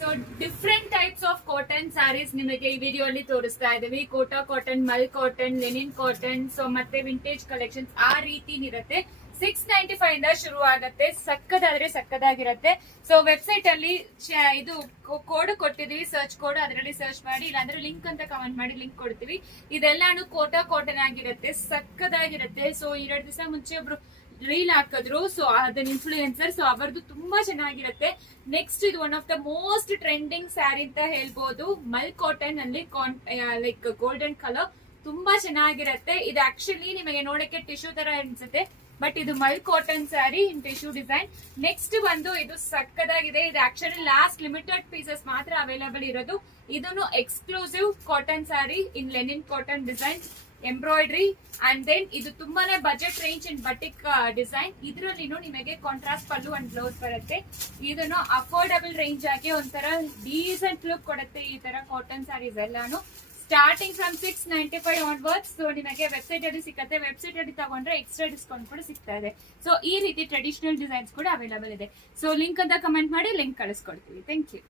So different types of cotton sarees ನಿಮಗೆ ಈ video ಅಲ್ಲಿ ತೋರಿಸ್ತಾ ಇದೀವಿ. Kota cotton, mul cotton, linen cotton, so ಮತ್ತೆ ವಿಂಟೇಜ್ ಕಲೆಕ್ಷನ್ಸ್ ಆ ರೀತಿ ಇರುತ್ತೆ. 695 ಇಂದ ಶುರು ಆಗತ್ತೆ. ಸಕ್ಕದಾದ್ರೆ ಸಕ್ಕದಾಗಿರತ್ತೆ. ಸೊ ವೆಬ್ಸೈಟ್ ಅಲ್ಲಿ ಇದು ಕೋಡ್ ಕೊಟ್ಟಿದೀವಿ, ಸರ್ಚ್ ಕೋಡ್, ಅದರಲ್ಲಿ ಸರ್ಚ್ ಮಾಡಿ, ಇಲ್ಲಾಂದ್ರೆ ಲಿಂಕ್ ಅಂತ ಕಮೆಂಟ್ ಮಾಡಿ, ಲಿಂಕ್ ಕೊಡ್ತೀವಿ. ಇದೆಲ್ಲಾನು ಕೋಟಾ ಕಾಟನ್ ಆಗಿರುತ್ತೆ, ಸಕ್ಕದಾಗಿರುತ್ತೆ. ಸೊ 2 ದಿವಸ ಮುಂಚೆ ಒಬ್ರು ರೀಲ್ ಹಾಕಿದ್ರು, ಸೊ ಅದನ್ನ ಇನ್ಫ್ಲೂಯೆನ್ಸರ್, ಸೊ ಅವರದು ತುಂಬಾ ಚೆನ್ನಾಗಿರುತ್ತೆ. ನೆಕ್ಸ್ಟ್ ಇದು one of the most trending sari ಅಂತ ಹೇಳ್ಬೋದು. ಮಲ್ ಕಾಟನ್ ಅಲ್ಲಿ ಲೈಕ್ ಗೋಲ್ಡನ್ ಕಲರ್ ತುಂಬಾ ಚೆನ್ನಾಗಿರುತ್ತೆ. ಇದು ಆಕ್ಚುಲಿ ನಿಮಗೆ ನೋಡಕ್ಕೆ ಟಿಶ್ಯೂ ತರ ಅನ್ಸುತ್ತೆ, ಬಟ್ ಇದು mul cotton sari in tissue design. Next ಬಂದು ಇದು ಸಕ್ಕದಾಗಿದೆ. ಇದು ಆಕ್ಚುಲಿ ಲಾಸ್ಟ್ ಲಿಮಿಟೆಡ್ ಪೀಸಸ್ ಮಾತ್ರ ಅವೈಲೇಬಲ್ ಇರೋದು. ಇದನ್ನು exclusive cotton sari in linen cotton design, embroidery, and then ಇದು ತುಂಬಾನೇ budget range in batik design. ಇದರಲ್ಲಿ ನಿಮಗೆ ಕಾಂಟ್ರಾಸ್ಟ್ ಪಲ್ಲು ಅಂಡ್ ಬ್ಲೌಸ್ ಬರುತ್ತೆ. ಇದನ್ನು ಅಫೋರ್ಡಬಲ್ ರೇಂಜ್ ಆಗಿ ಒಂಥರ ಡೀಸೆಂಟ್ ಲುಕ್ ಕೊಡುತ್ತೆ ಈ ತರ ಕಾಟನ್ ಸ್ಯಾರೀಸ್ ಎಲ್ಲಾನು. Starting from 695 onwards. ಸೊ ನಿಮಗೆ ವೆಬ್ಸೈಟ್ ಅಲ್ಲಿ ಸಿಕ್ಕತ್ತೆ. ವೆಬ್ಸೈಟ್ ಅಲ್ಲಿ ತಗೊಂಡ್ರೆ ಎಕ್ಸ್ಟ್ರಾ ಡಿಸ್ಕೌಂಟ್ ಕೂಡ ಸಿಗ್ತಾ ಇದೆ. ಸೊ ಈ ರೀತಿ ಟ್ರೆಡಿಷನಲ್ ಡಿಸೈನ್ಸ್ ಕೂಡ ಅವೈಲೇಬಲ್ ಇದೆ. ಸೊ ಲಿಂಕ್ ಅಂತ ಕಮೆಂಟ್ ಮಾಡಿ, ಲಿಂಕ್ ಕಳಿಸ್ಕೊಡ್ತೀವಿ. Thank you.